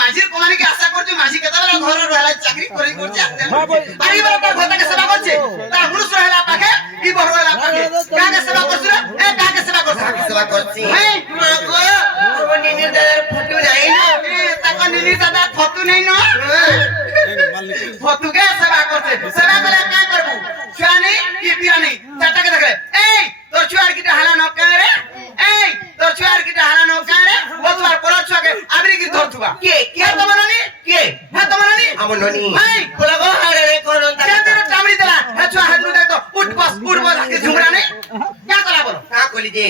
माझी कोणाने की आशा करते माझी केताला घर राहिला चाकरी करी करते आणि बरं तर घरचा सेवा करते तर पुरुष राहिला पाके की बहू राहिला पाके का सेवा करते ए का सेवा करते मग निनी दादा फटू नाही ना ताका निनी दादा फटू नाही ना फटू के सेवा करते सेवा करे काय करबू छुआनी की पियानी चटके देखे ए তোর ছুয়ার কিটা হালা ন কারে এই তোর ছুয়ার কিটা হালা ন কারে ও তোমার পরার ছুয়াকে আবরি কি ধরতুবা কে তোমার ননি কে হ্যাঁ তোমার ননি আমার ননি এই বলা গো আরে রে কোন তা কে তোর চামড়ি দেলা হ্যাঁ ছুয়া হানু দে তো উঠ বস আকে ঝুমরা নেই কি করা বলো কা কলি দে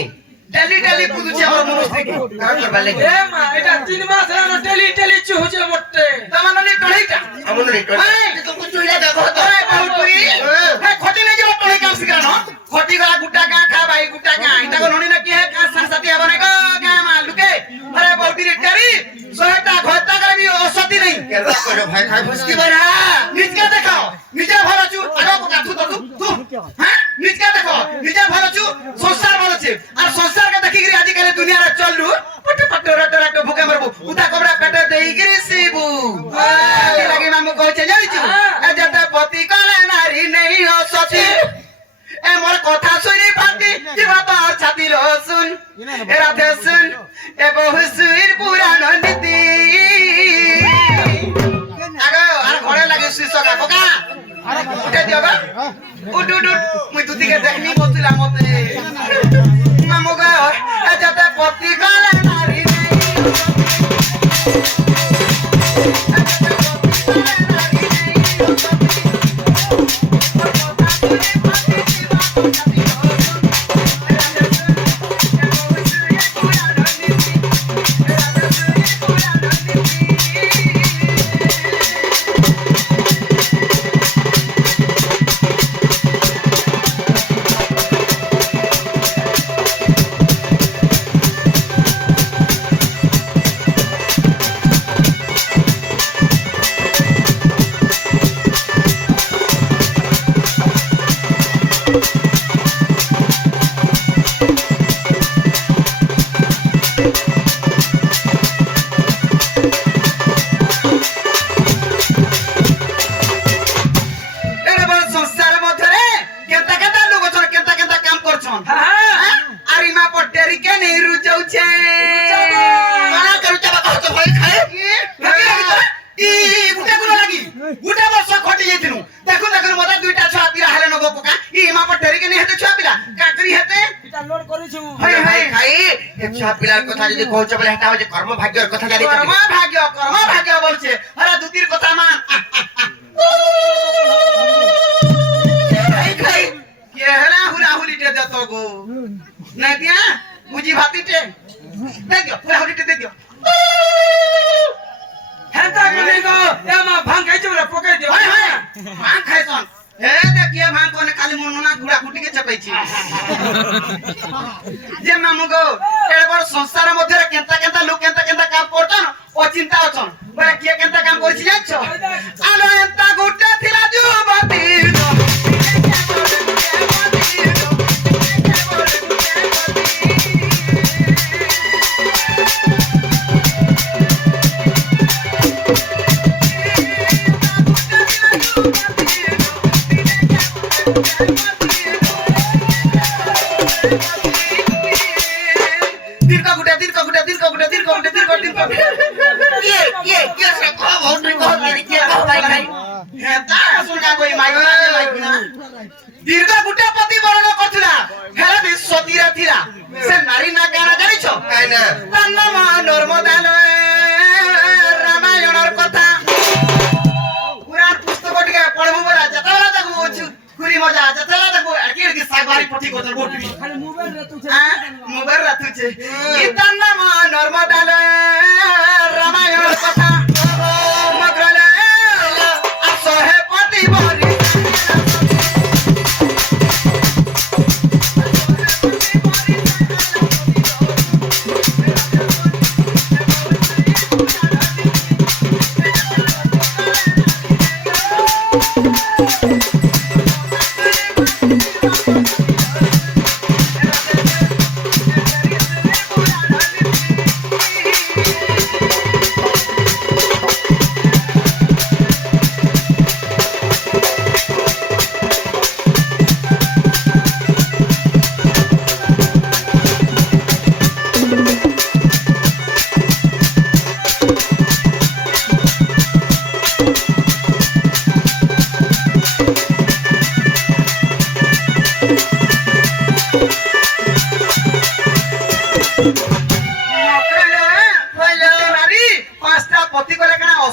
ডেলি পুদুছে আমার মনস্তে কি কা করবা লাগে এ মা এটা 3 মাস হলো ডেলি চুহুছে মোটে তোমার ননি টড়াইটা আমার ননি টড়াই এই তো কুছ হইলা দেখো তো এই বহুত পুরি হ্যাঁ খটি না যে টড়াই কাম শিখানো খটি গা গুটা কা খা ভাই গুটা কা এটা কোন ননি না কি হে কা সংসাতি হবনে গো কা মালুকে আরে বউটি রিটারি সোহেটা ঘরটা করবি অসতি নাই কেলা করে ভাই খাই ফুসকি বড়া নিজকে দেখাও নিজে ভালো চু আগো কথা তু হ্যাঁ নিজকে দেখো নিজে ভালো চু সংসার ভালো আছে আর সংসার কে দেখি গরি আজি কালে দুনিয়া রে চললু পট রট ভুকে মরবু উতা কবড়া পেটে দেই গরি সিবু কি লাগি মামু কইছে জানিছু এ যেতে পতি কলে নারী নেই অসতি এ মোর কথা শুনি ফাটি জীবা তোর ছাতি রসুন এ রাতে শুন এ বহু সুইর পুরাণ নীতি আগো আর ঘরে লাগে সুইসকা কোকা আরে উঠে দিও গা উঠ মুই দুদিকে দেখনি বসিলা মতে মামু গা এ যেতে পতি কলে নারী নেই পিলার কথা যদি কইছ বলে এটা হচ্ছে কর্ম ভাগ্যের কথা জানি কর্ম ভাগ্য বলছে আরে দুতির কথা মা খাই কে হলা হুলা হুলি দে তো গো না দিয়া বুঝি ভাতিতে দে দিও পুরা হরিতে দে দিও হেতা কলি গো এ মা ভাং খাইছে বলে পকাই দিও হয় হয় ভাং খাইছন হে দেখিয়ে ভাং কোনে খালি মননা গুড়া কুটিকে চাপাইছি যে মামু গো এড়ে বড় সংসার মধ্যে কেনতা কেনতা লোক কেনতা কেনতা কাম করছন ও চিন্তা অছন বলে কিয়ে কেনতা কাম করছি জানছো আলো এন্তা গুটে থিলা যুবতী দীর্ঘ গুটা পতি বরণ করছিলা হেলা দি সতীরা থিলা সে নারী না গানা জানিছ কাই না তন্নম নর্মদা রামায়ণর কথা পুরাণ পুস্তক টিকে পড়বো বলা যেতলা দেখবো খুরি মজা যেতলা দেখবো আকি কি সাগবারি পটি করছর বটি খালি মোবাইল রে তুই মোবাইল রাতুছে কি তন্নম নর্মদা রামায়ণর কথা মগ্রলে আসহে পতি বরি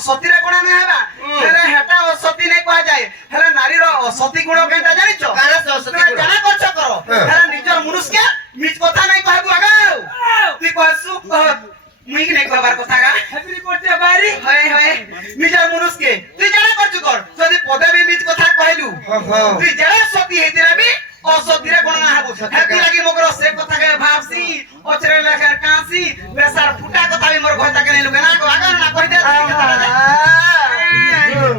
সতীরে কোনা না হেবা হেলে হেটা অসতী নাই কয়া যায় হেলে নারীর অসতী গুণ কেনটা জানিছ কারে অসতী গুণ জানা করছ কর হেলে নিজর মনুষ্যকে মিছ কথা নাই কহবু আগাও তুই কহসু মুই কি নাই কহবার কথা গা হ্যাপি করতে বাড়ি হয় হয় নিজর মনুষ্যকে তুই জানা করছ কর যদি পদে বি মিছ কথা কইলু তুই জানা সতী হেতিরা বি অসতীরে কোনা না হেবু হেতি লাগি মগর সে কথা কে ভাবছি অচরে লেখার কাঁসি বেসার ফুটা কথা বি মোর ঘটা কে লুকে না আগার না কই দে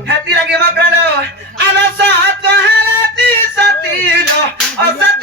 হেতি লাগি মগরলো আলো সাত হেলাতি সতীলো অসত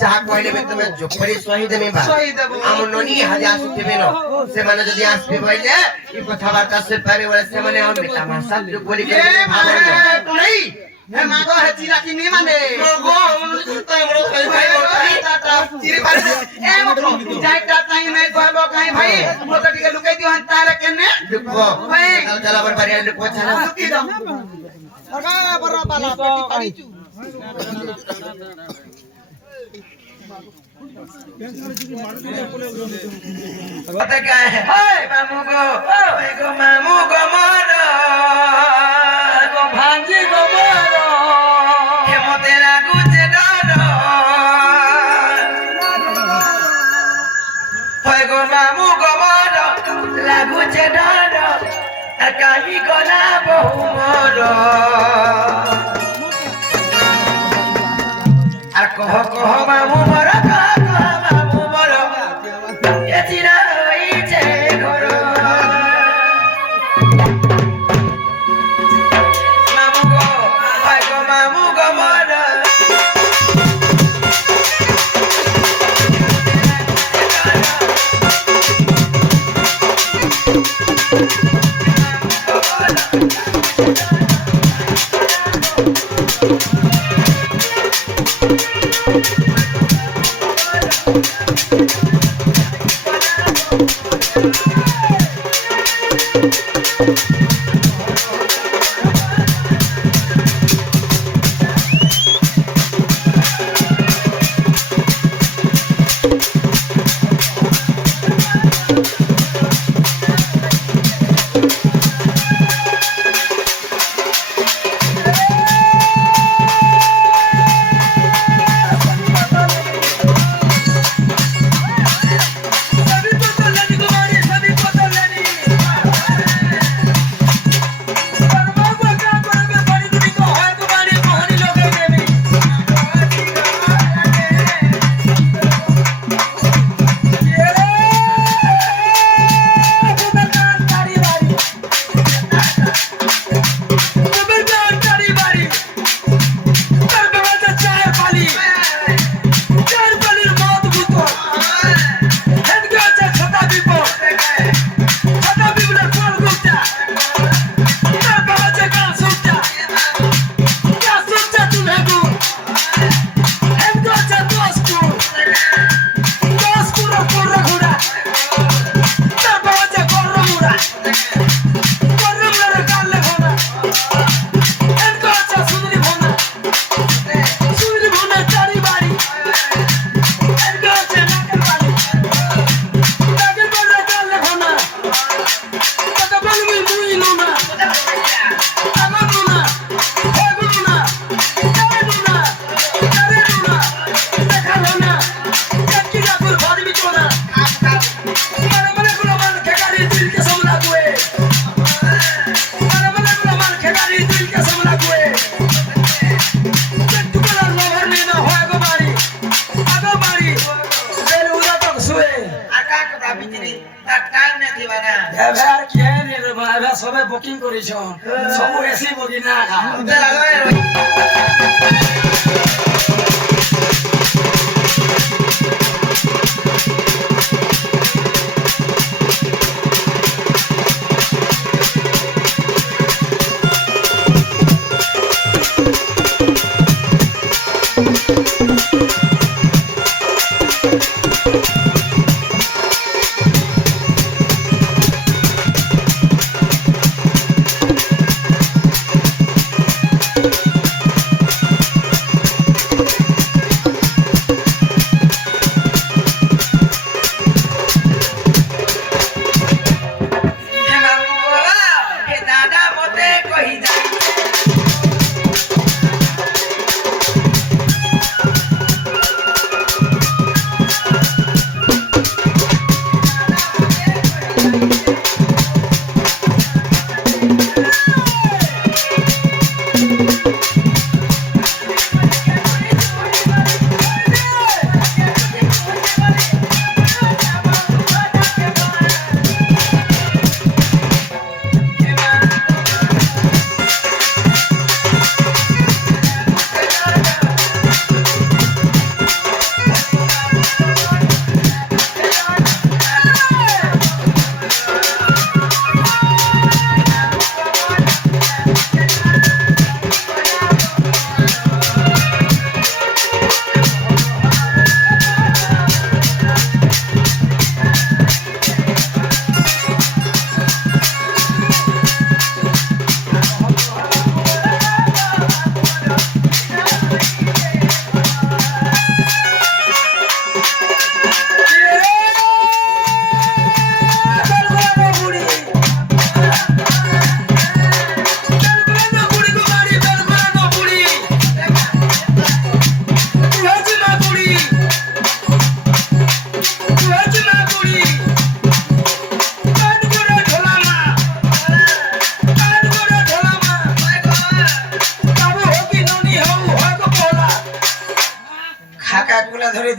ଯାହା କହିଲେ ବି ତମେ ଜୋକରି ସହି ଦେମି ବା ସହିଦେବୁ। ଆମ ନନି ହାଜେ ଆସୁଥିବେ ନ ସେମାନେ ଯଦି ଆସିବେ ବୋଇଲେ ଇ କଥାବାର୍ତ୍ତା ସେ ପାରେ ବୋଲେ ସେମାନେ ଆଉ ମିଠା ଭାଷା ଯୋଉ ବୋଲି ଏ ମାନେ ଟଣେଇ ଏ ମାଗ ହେ ଚିରା କି ନି ମାନେ ଚିରି ପାରେ ଏ ମତ ଯାଇଟା ତାଇ ନାଇ କହିବ କାଇଁ ଭାଇ ମତେ ଟିକେ ଲୁକେଇ ଦିଅ ତାରେ କେନେ ଲୁକ ଭାଇ ଚାଲା बर पारिया लुक छाला ଲୁକି ଦो पता क्या है मामू गो मामू गो मोरो গো ভাঙ্গি গো মারো के मते लागू जे डरो होय गो मामू गो मोरो लागू जे डरो आ काहि गला बहु मोरो आ कह मामू मोरो कह मामू मोरो ए चिरा होई जे घरो मामू गो होय गो मामू गो मोरो সবে বুকিং করেছ সব এসি বগি না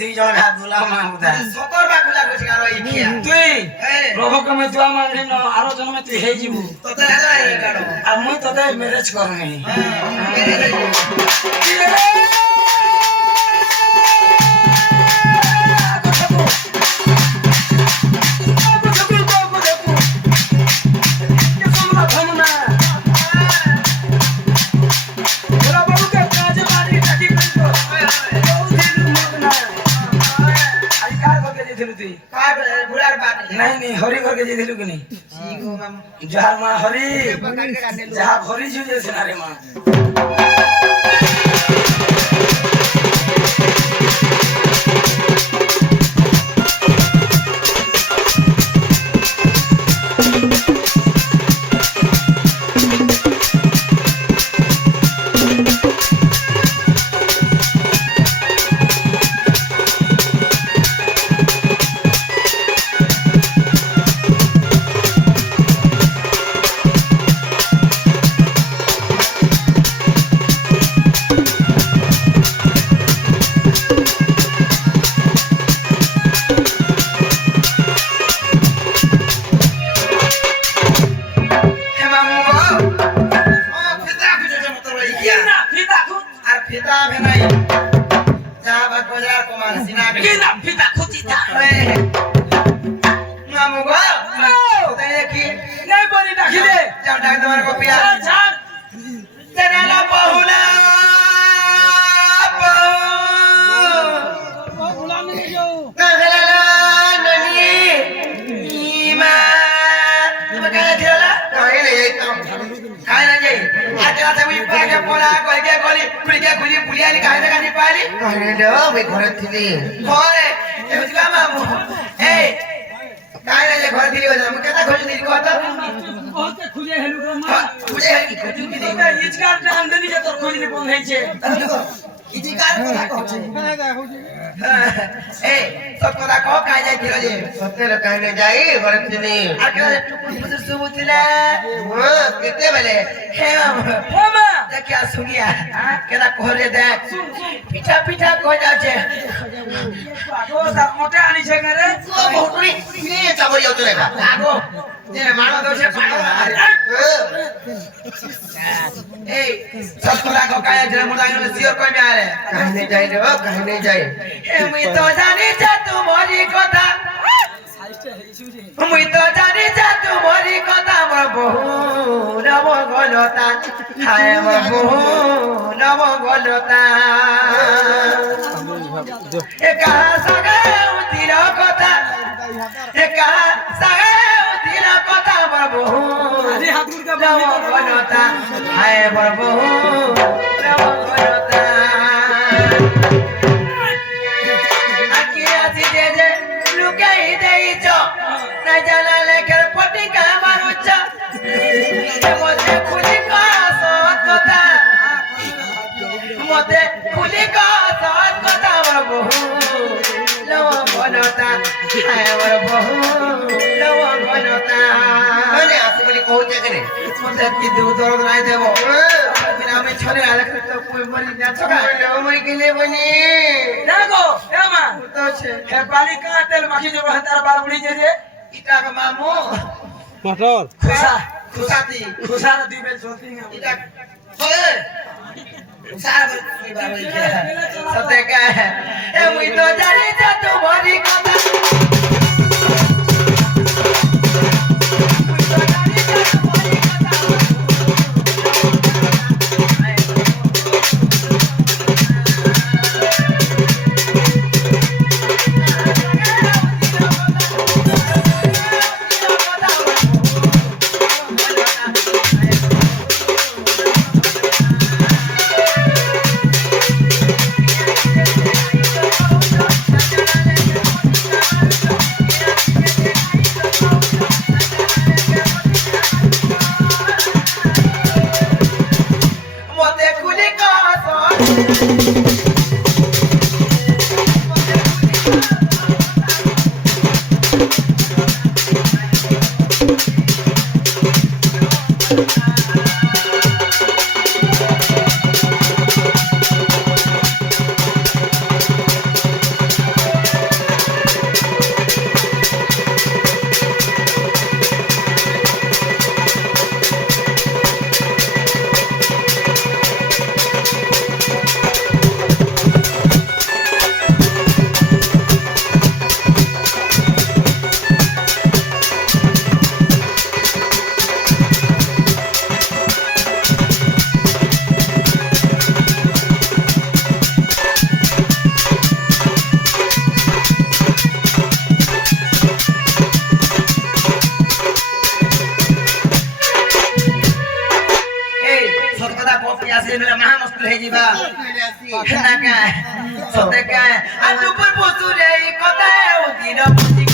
দুই জন ঘাত গুলা মা বুদা 17 বার গুলা কইছি আর এই খিয়া তুই এই প্রভুকে মে দুয়া মাগলি ন আরো জন্মে তুই হেই যাবু তোতে না এই কাটো আর মুই তোতে ম্যারেজ করনি नहीं नहीं हरी करके जे दिलु कि नहीं जहार मां हरी जहां हरी जो जैसे नारे मां ঘরে থিলি ঘরে এমজা মামু এই কাই না যে ঘরে থিলি ওজা আমি কেতা খোঁজ দিই কথা ওতে খুঁজে হেলু গো মা খুঁজে হেলি খোঁজ কি দেই ইজকার আমদানি যে তোর খোঁজ নি বন্ধ হইছে ইজি কার কথা কইছে এই সব কথা কো কাই যাই দিল যে সত্যের কাহিনী যাই ঘরে থিলি আর কেন টুকুর ফুসুর সুবুতিলা কেতে বেলে হে মামু ও মা দেখিয়া শুনিয়া কেতা ঘরে দেখ পিঠা পিঠা কই যাচ্ছে ও তা মোটে আনিছে করে ও বহুটুরি নিয়ে চাবরি যাও চলে আগো যে মানো দোষে পাড়ো এই সব কথা কো কাই যাই মোটা গনে সিওর কই মে আরে কাহিনী যাই রে কাহিনী যাই মুই তো জানি যা তোমারি কথা মুই তো জানি যা তোমারি কথা মোর বহু নব গলতা হায় মোর বহু নব গলতা একা সাগে উতির কথা একা সাগে উতির কথা মোর বহু নব গলতা হায় মোর বহু নব গলতা লুকাই দেইছ না জানা লেখের ফটিকা মারুছ মতে খুলি সৎ কথা মতে খুলি সৎ কথা আমার বহু লব ঘনতা আমার বহু লব ঘনতা মানে আসি বলি কହୁছে কেনে মতে কি দরদ নাই দেব আমি ছড়ে আলেখে তো কই মরি না ছকা মরি গেলে বনি দেখো এ মা তো আছে হে পানি কা তেল মাখি দেব তার বার উড়ি যে ইটা কা মামু মটর খুশা খুশাতি খুশার দিবে চলতি ইটা হয় সারা সতে কা এ মুই তো জানি যা তোমারি কথা আসলে মহা মুশকিল হয়ে যাবা না কা সতে কা আর দুপুর বসুরে কথা উদিন বুঝি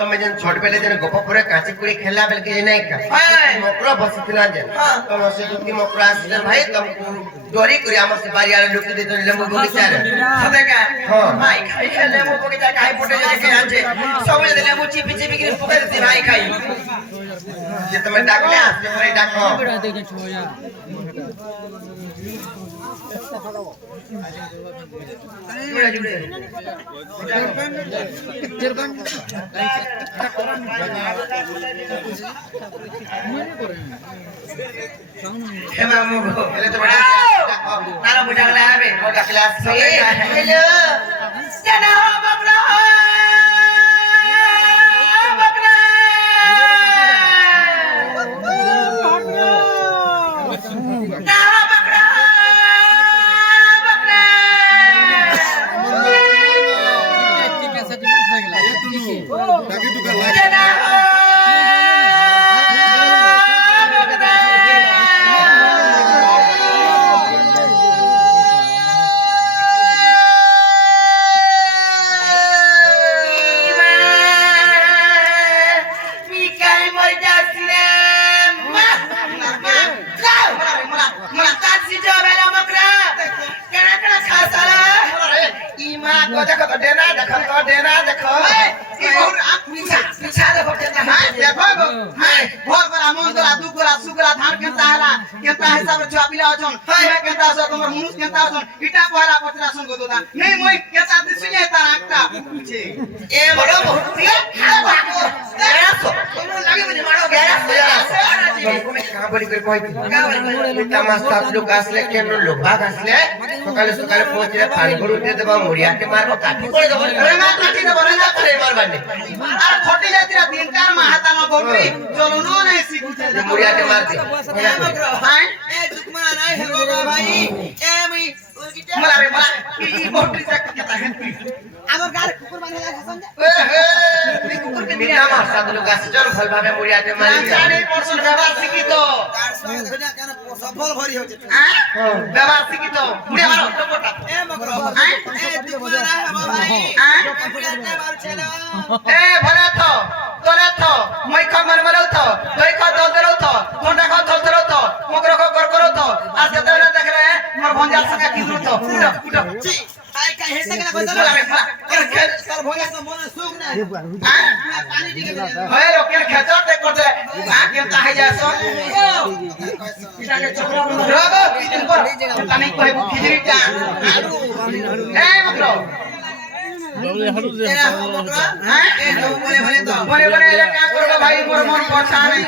તમે જેન છોટ પેલે જેને ગોપો પૂરે કાચી કુડી ખેલા બેલ કે નહીં કા મકરો બસિતલા જેન તમ से दुखी मकरो आसिले भाई तुमको डोरी करी हमर से बारी आले लुकी दे तो लेमो बगीचा रे सते का हां भाई खाई के लेमो बगीचा काई पोटे जे के आजे सब ले लेमो चिपी चिपी के पोके दे भाई खाई जे તમે डाकले आसे परे डाको जुड़े जुड़े हेमा मुगो पहले तो बड़ा डाको नारा बुझा ले आबे ओ डाकले आसे हेलो जना हो बकरा बकरा ना बकरा बकरा जना हो लोग आसले के लोग भाग आसले सकाले सकाले पहुंचे पानी भर उठे देबा मुड़िया के मारबो काटी पड़े देबो अरे ना काटी देबो रे ना करे मार बाने अरे खोटी जाती रा तीन चार माहता न बोलती चलो नो नहीं सीखुते मुड़िया के मार दे हां ए दुश्मन नहीं है बाबा भाई ए मी मला रे मला ई बोटी से कहता है আমার গার কুকুর বাঁধা খাসন ए हे कुकुर के बिना मार साथ लोग आसे चल भल भाবে मुड़िया के मार दे जाने परसन व्यवहार सीखी तो গার সঙ্গে ধরে কেন সফল ভরি হচ্ছে हां व्यवहार सीखी तो मुड़े मारो टपोटा এ মগর हां এ দুশ্মন না है बाबा भाई हां কপিলাতে মারছে না ए भले तो तोरे तो मैं खा मर मरो तो तोय खा दल दरो तो कोंडा खा थल दरो तो मगरो को कर करो तो आज जते देख रहे मोर भंजा सका किदरो तो उड़ा उड़ा आई का हेसे के ना मला रे मला कर सर भोला तो मन सुख ना হয় লোকের খেচতে করতে কেনতা হই যাস রগ কিদিন পর তানি কইব খিচড়িটা এই মাত্র বনে বনে এলে কা করব ভাই মোর মন পছা নাই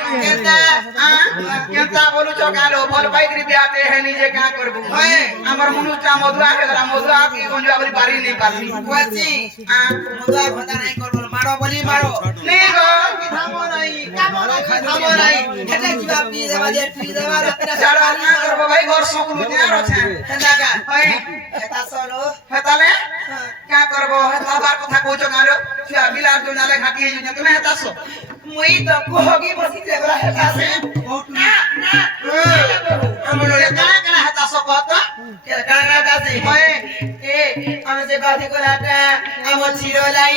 কেনতা বলু চকালো বল বাইক রি বিয়াতে হে নিজে কা করব আমার মনুটা মধুয়া হেলা মধুয়া কি গঞ্জ আবরি বাড়ি নেই পারলি কইছি মধুয়া কথা নাই করব মারো বলি মারো নে গো কাম নাই হেতে কিবা পি দেবা যে পি দেবা রাতে সারা না করব ভাই ঘর সকলু তৈয়ার আছে হেদাকা ওই হেতা সরো হেতালে কা করব হেতা বার কথা কইছো গালো সিয়া বিলার তো নালে ঘাটি হই যে তুমি হেতাছো মুই তো কোহগি বসি দেবরা হেতাছে না না আমলো কানা কানা হেতাছো কত কানা হেতাছে ওই এ আমি যে বাদি কলাটা আমার চিরলাই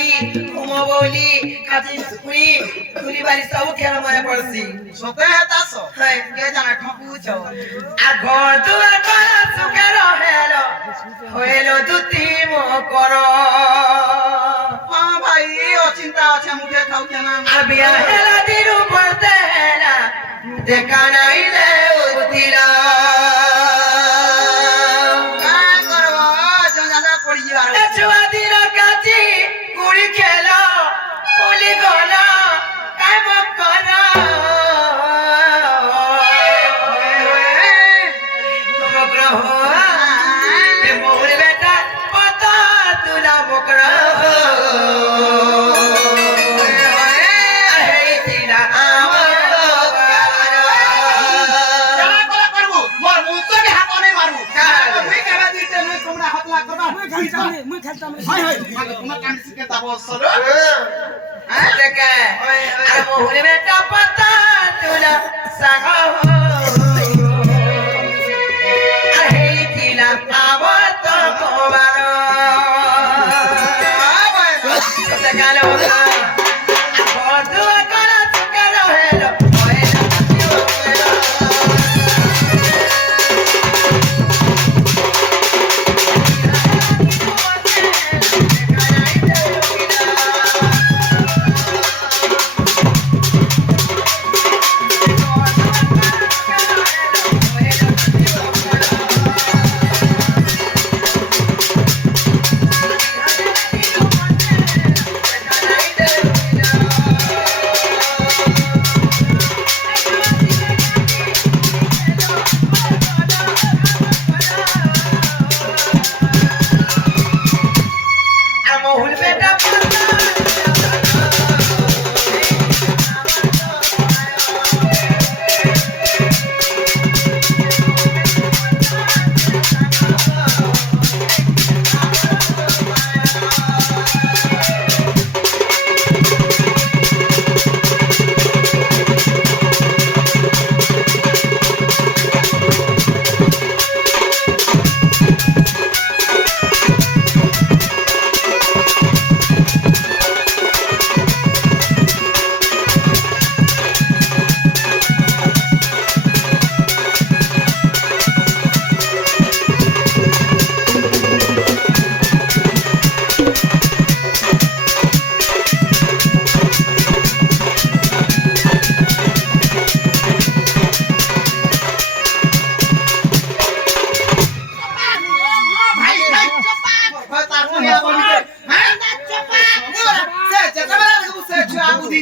উমো বলি কাটি পুরি পুরি বাড়ি সব খেলা মনে পড়ছি সতে হেতাছো হ্যাঁ কে জানা ঠকুছো আর ঘর দুয়ার করা সুখে রহেলো হইলো দুতি মো করো হ্যাঁ ভাই ও চিন্তা আছে মুখে খাউছে না আর বিয়া হেলা দিরু পড়তে হেলা দেখা নাই রে উতিলা কা করব জঞ্জালা পড়ি যাবার ছুয়া দির কাছি কুড়ি খেলো পুলি গলা কাই বকনা বকরা হো এ মোর বেটা পতা তুলা বকরা মই খেলতাম হয় হয় তোমার কাম শিখে যাবো চলো দেখে আর মোহরে বেটা পতা তুলা সাগা আর হেই কিলা আবত কোবারো দেখালো আর দুয়া করা সুখে রহেলো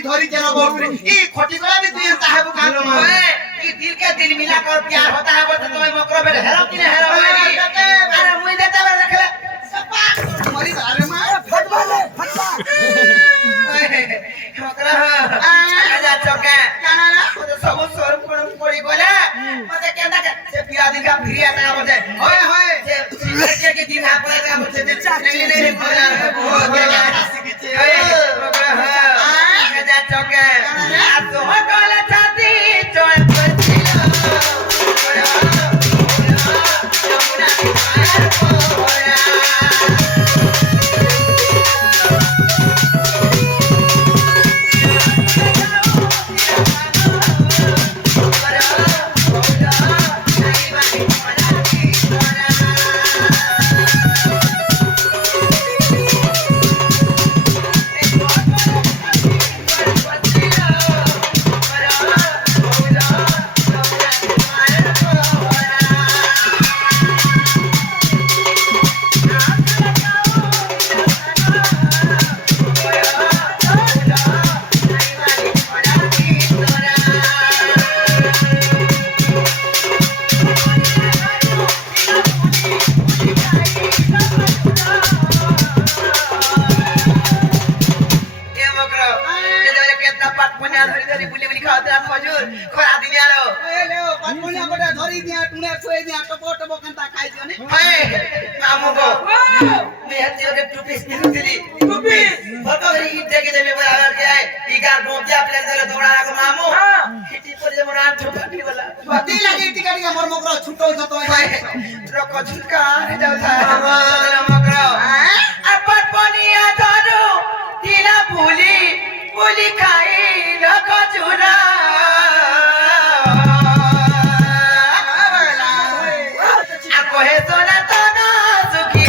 धरी चलो बोल ई खोटी कोला भी तू एंता है बुकानो मा ई दिल के दिल मिला कर प्यार होता है बोल तो मकरो बेटे हेरो कि हेरो अरे मुई देता बे रखले सपा मरी अरे मा फटवा ले फटवा मकरा आजा चौका काना ना तो सब सोर पड़ी बोले मते केंदा के से पिया दिन का फिरिया ता बोले होय होय से के दिन आ पड़े का बोले नहीं नहीं बोला बहुत बेगा सीखे मकरा आजा चौका आ तो कॉल चाहती चोर पछिला খুয়ে দিয়া টপ টপ কেনতা খাই দিওনি হায় মামু গো মে হাতে ওকে টুপি পিনছিলি টুপি বলতো এই দেখে দেবে বরাবর কে ইগার বোঝা প্লেস ধরে দৌড়া লাগো মামু হিটি পড়ে যেমন আর ছোটটি বলা বাতি লাগি টিকা মর মকর ছুটো যত রক ঝুলকা রে যাও থা মকর আপট পনিয়া ধরো তিলা পুলি পুলি খাই লক চুরা কহে সোনা তোনা সুখী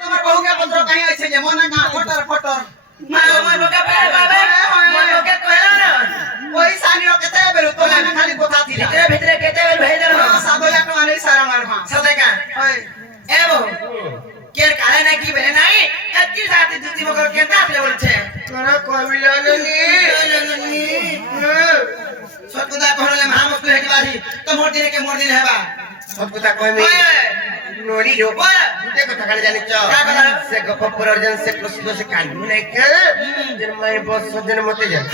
তোমার বহুকে পত্র কাহি আছে যে মনে না ফটর ফটর ওই সানির কেতে বেরু তোলা না খালি কথা দিলা ভিতরে কেতে বের ভাই দেন সাদো এক মানে সারা মার মা সদাকা ওই এবো কের কালে না কি বেলে নাই এতি সাথে দুতি মকর কেনতা আসলে বলছে তোরা কবিলা ননি সতকতা কহলে মহামস্ত হেটি বাজি তো মোর দিনে হেবা সব কথা কইমি নড়ি রো দুটে কথা খালি জানিছ সে গপপুর অর্জন সে প্রসিদ্ধ সে কান্দু নাই কে যেন মাই বস সজন মতে জান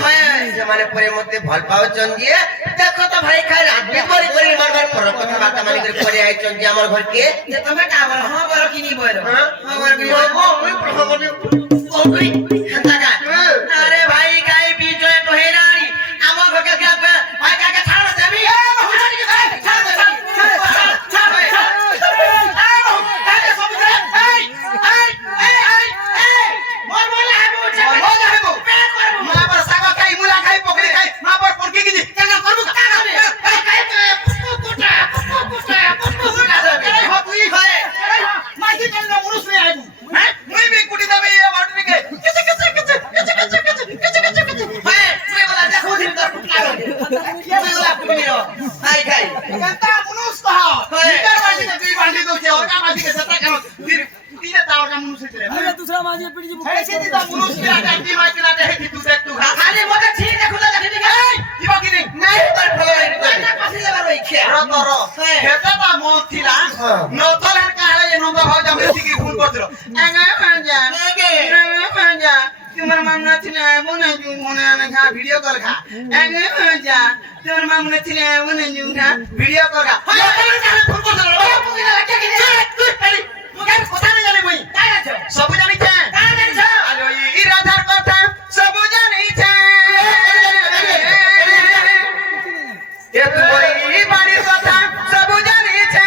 সে মানে পরে মতে ভাল পাওছন যে দেখো তো ভাই খাই রাত করে করে মারবার পর কথা বার্তা মানি করে পরে আইছন যে আমার ঘর কে যে তুমি কাবর হ বড় কিনি বড় হ্যাঁ বড় কিনি ওই প্রভাব ওই হেতাকা আরে ভাই গাই বিজয় তো হেরানি আমার ঘরকে গাবে ভাই কাকে ছাড় দেবি ছাড় দে তোমার মামলা ছিল মনে মনে খা ভিডিও কর খা আগে যা তোমার মামলা ছিল মনে খা ভিডিও কর খা কথা না জানি মই সব জানিছে আলো ই রাধার কথা সব জানিছে এ তোমার ই বাড়ির কথা সব জানিছে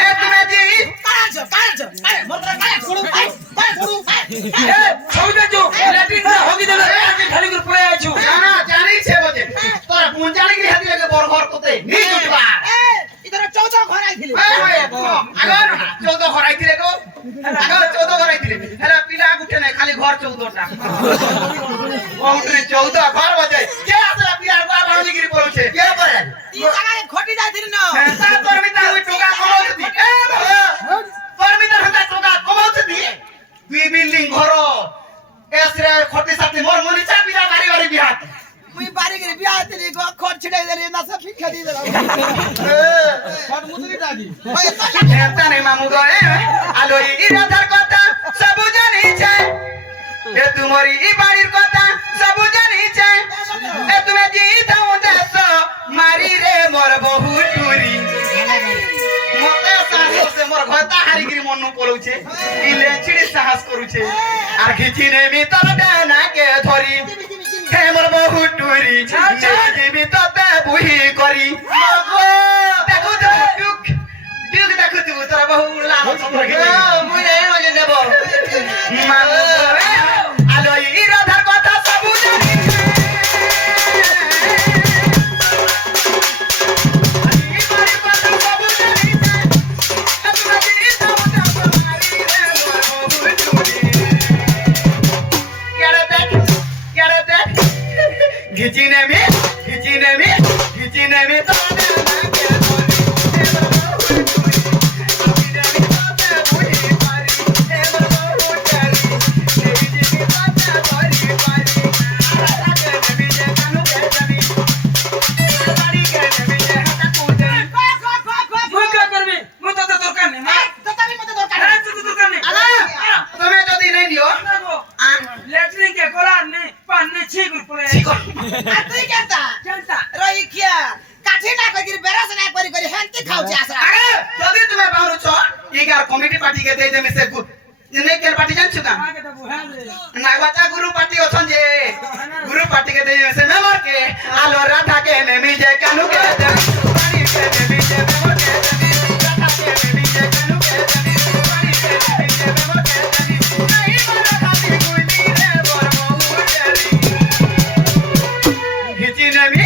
এ তুমি জি কাজ মন্ত্র কাজ শুরু শুরু সৌজাজু ল্যাটিন না হগি দেলে খালি করে পড়ে আইছু না জানিছে বজে তোরা কোন জানি কি হাতি লাগে বড় ঘর কোতে নি জুটবা ইধর 14 ঘর আইছিলে আগর 14 ঘর আইছিলে গো আগর 14 ঘর আইছিলে হেলা পিলা গুটে নাই খালি ঘর 14টা বাউন্ডারি 14 ঘর বজে কে আসলা পিলার ঘর বাউন্ডারি পড়ছে কে করে ই জায়গায় ঘটি যাইছিল না তা তোর মিতা ওই টোকা কমাউছি এ তোর মিতা হতা টোকা কমাউছি দুই বিল্ডিং ঘর এসরে খটি সাথে মোর মনি চা পিলা বাড়ি বাড়ি বিহাত মুই বাড়ি হারিগিরি বিয়া তিরি গো খড় ছিড়াই দেলি না সব ভিক্ষা দিয়ে দিলাম খড় মুদুরি দাদি এতা নেই মামু গো আলো ই রাধার কথা সব জানিছে এ তোমারি ই বাড়ির কথা সব জানিছে এ তুমি জিতাও দেশ মারি রে মোর বহু টুরি মতে সাহস মোর ঘতা হারিগিরি মন পড়ুছে ইলে ছিড়ি সাহস করুছে আর খিচি নেমি তোর ডানাকে ধরি হে মোর বহু টুরি জিবি তোতে বুহি করি দেখো তো টুক টুক দেখো তু তোর বহু লাভ সম্পর্কে মুই নাই মজে দেব মামু আলো ই রাধার কথা সব জানি घिचीने में तो তুই কেনতা রই কিয়া কাঠি না কইরি বেরাস না করি করি হেনতি খাউছি আসরা अरे जल्दी तुम्हें बाहर छो ये यार कमेटी पार्टी के दे दे में से नहीं केर पार्टी जान छुका नागवाचा गुरु पार्टी ओछन जे गुरु पार्टी के दे में से मेमोर के आलो राधा के नेमी जे कानू के दे पानी के नेमी जे मेमोर के दे राधा के नेमी जे कानू के दे पानी के नेमी जे मेमोर के दे नहीं मारा खाती गुली रे बोर बहु तेरी घिची नेमी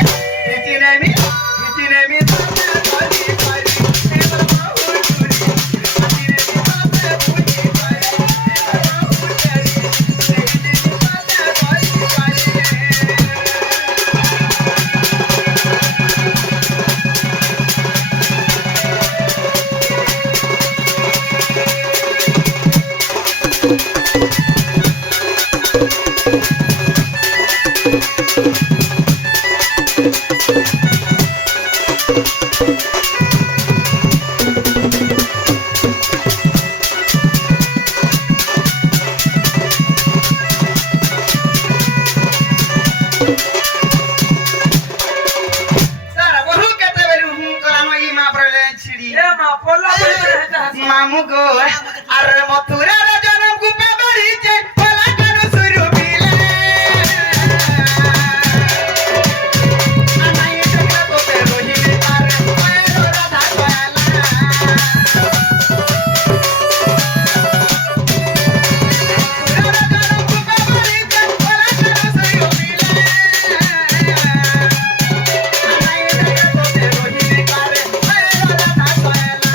मामू गो अरे मथुरा रे जनम गुपे बड़ी जे भला कनु सुरु बिले अनाई टकरा तो ते रोही में तार ओए रो राधा कोयाला मथुरा रे जनम गुपे बड़ी जे भला कनु सुरु बिले अनाई टकरा तो ते रोही में तार ओए रो राधा कोयाला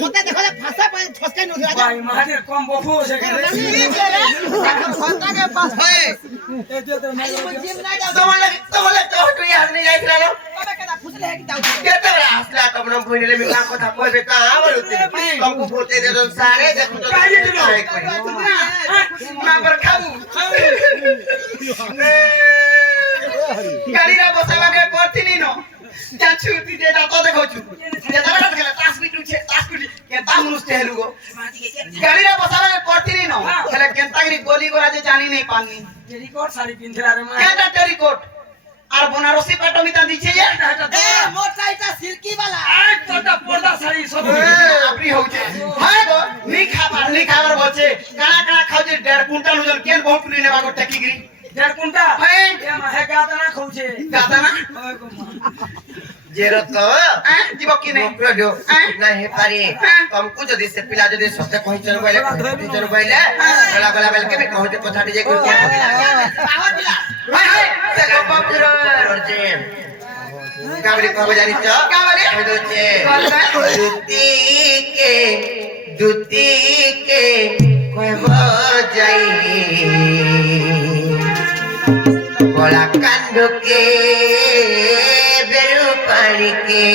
মতে দেখো ভাষা পায় ফসকাই ন ধরা ভাই মাঝে কম বফু হয়ে গেছে ঘন্টাকে পাস হয় জিম না যাও তোমালে তো তুই আর নি যাইছিলা না তবে কেদা ফুসলে কি দাও কেতে বড় আসলা তবন কইলে মি কাম কথা কইবে কা আমলতে তমকু বলতে দে দন সারে দেখো তো কাই দিলো ना पर खाऊ गाड़ी रा बसावा के पड़ती नी नो জানছু তুই যে দাঁত দেখাউছু যে দাঁত দেখালে তাস পিটুছে কেতা মনুষ্য হেলু গো গাড়িরে বসাবে করতিনি ন হেলে কেনতাগরি গলি গোরা যে জানি নাই পানি টেরিকট শাড়ি পিনছিলা রে মা কেনটা টেরিকট আর বনারসি পাটমিতা দিছে যে এ মোটা এটা সিল্কি वाला আই তোটা পর্দা শাড়ি সব আপনি হউছে হ্যাঁ গো নি খাবার বলছে কানা কানা খাউছে 1.5 কুইন্টাল ওজন কেন বহুত পুরি নেবা গো টেকিগরি 1.5 কুইন্টা হ্যাঁ এ মা হে গাদা না খাউছে দাদা না जेरो तो জীব কি নেই मोकरो जो ना हे पारी तुमको जदी से पिला जदी सत्य कहि चल गइले गला गला बेल के भी कहते कथा जे को पावर पिला हाय हाय से गपपुरो जे काबरी कहबे जानि छ काबरी? दोचे बोलबे? दुती के कहबो जाई बोला कांड के बेरु पानी के